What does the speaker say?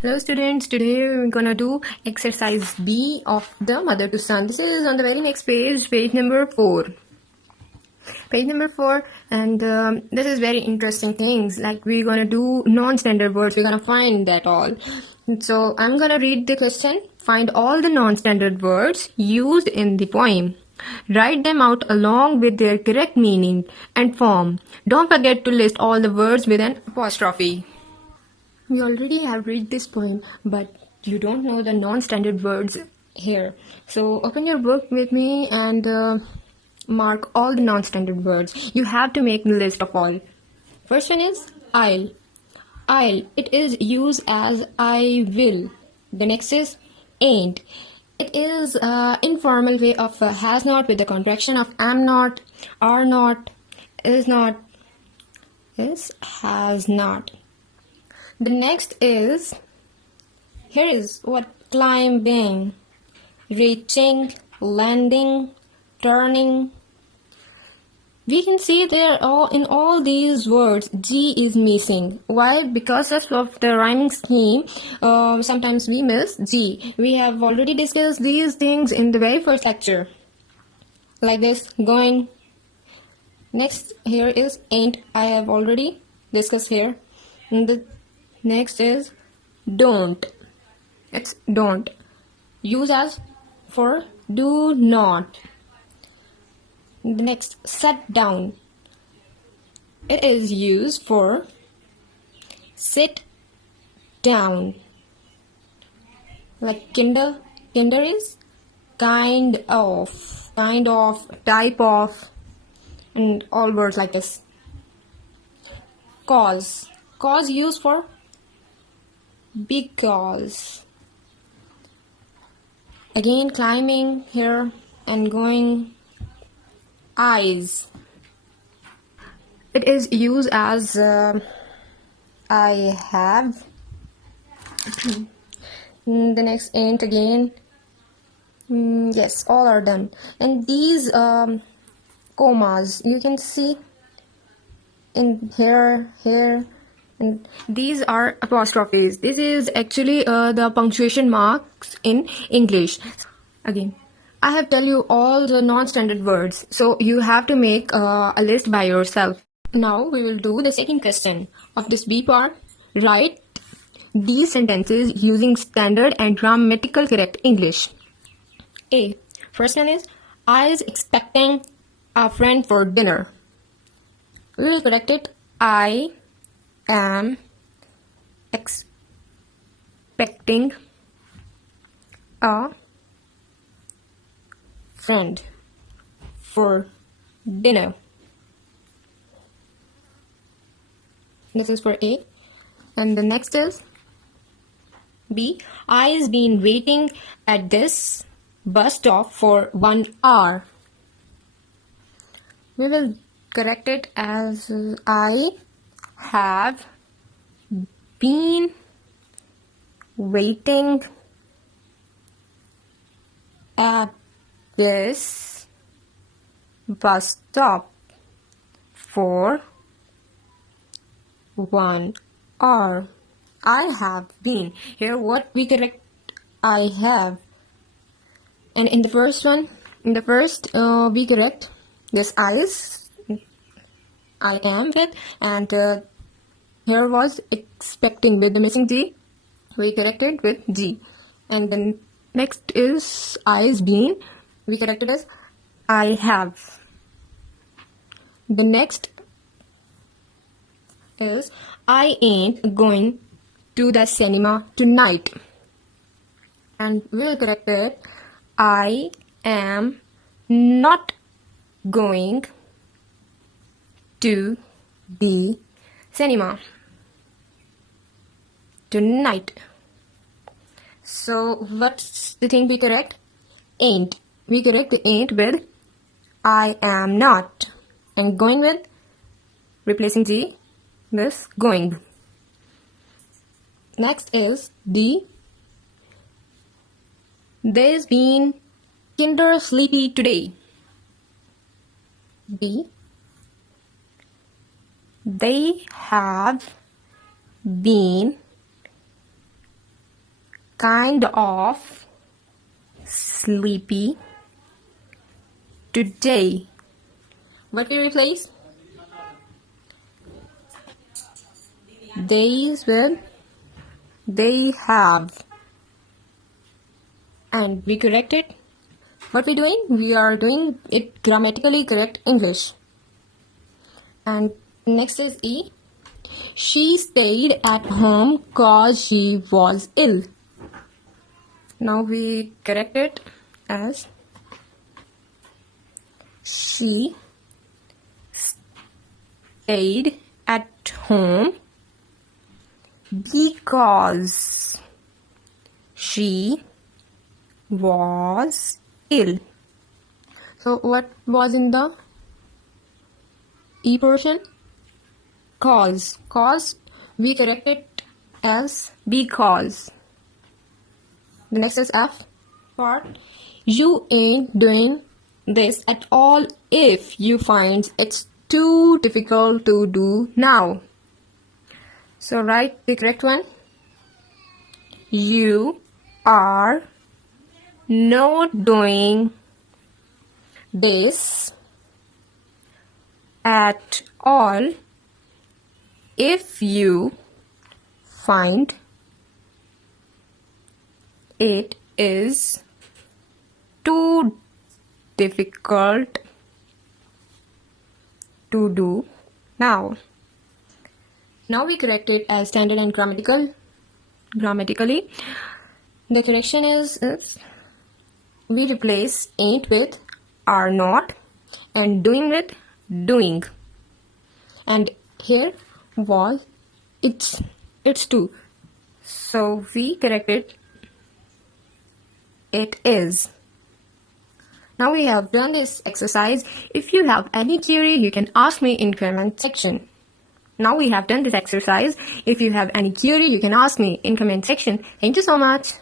Hello students, today we're gonna do exercise B of the mother to son. This is on the very next page, page number 4. Page number 4, and this is very interesting things, like we're gonna do non-standard words, we're gonna find that all. So I'm gonna read the question. Find all the non-standard words used in the poem. Write them out along with their correct meaning and form. Don't forget to list all the words with an apostrophe. We already have read this poem, but you don't know the non-standard words here. So open your book with me and mark all the non-standard words. You have to make the list of all. First one is I'll. I'll. It is used as I will. The next is ain't. It is informal way of has not with the contraction of am not, are not, is not, is, has not. The next is, here is what climbing, reaching, landing, turning. We can see there in all these words G is missing. Why? Because of the rhyming scheme, sometimes we miss G. We have already discussed these things in the very first lecture. Like this, going. Next here is ain't. I have already discussed here. And the next is don't. It's don't. Use as for do not. The next, sit down. It is used for sit down. Like kinder. Kinder is kind of, type of, and all words like this. Cause. Cause used for because. Again, climbing here and going. Eyes. It is used as I have. The next ain't again. Yes, all are done. And these commas you can see in here, and these are apostrophes. This is actually the punctuation marks in English. Again, I have tell you all the non-standard words, so you have to make a list by yourself. Now we will do the second question of this B part. Write these sentences using standard and grammatical correct English. A. First one is, I is expecting a friend for dinner. We will correct it. I am expecting a friend for dinner. This is for A. And the next is B. I has been waiting at this bus stop for 1 hour. We will correct it as I have been waiting at this bus stop for 1 hour. I have been. Here what we correct, I have. And in the first one, we correct this I am with, and here was expecting with the missing G. We corrected with G. And then next is I is been. We corrected as I have. The next is I ain't going to the cinema tonight. And we'll correct it. I am not going to the cinema tonight. So what's the thing we correct? Ain't. We correct the ain't with I am not. And going with replacing G with going. Next is D. There's been kinder sleepy today. B. They have been kind of sleepy today. What we replace? Days with they have. And we correct it. What we doing? We are doing it grammatically correct English. And next is E. She stayed at home cause she was ill. Now we correct it as she stayed at home because she was ill. So what was in the E portion? Cause. Cause we correct it as because. The next is F part. You ain't doing this at all if you find it's too difficult to do now. So write the correct one. You are not doing this at all if you find it is too difficult to do now. Now we correct it as standard and grammatically. The correction is we replace ain't with are not and doing with doing. And here was it's too. So we corrected it is. Now we have done this exercise. If you have any query, you can ask me in comment section. Now we have done this exercise. If you have any query, you can ask me in comment section. Thank you so much.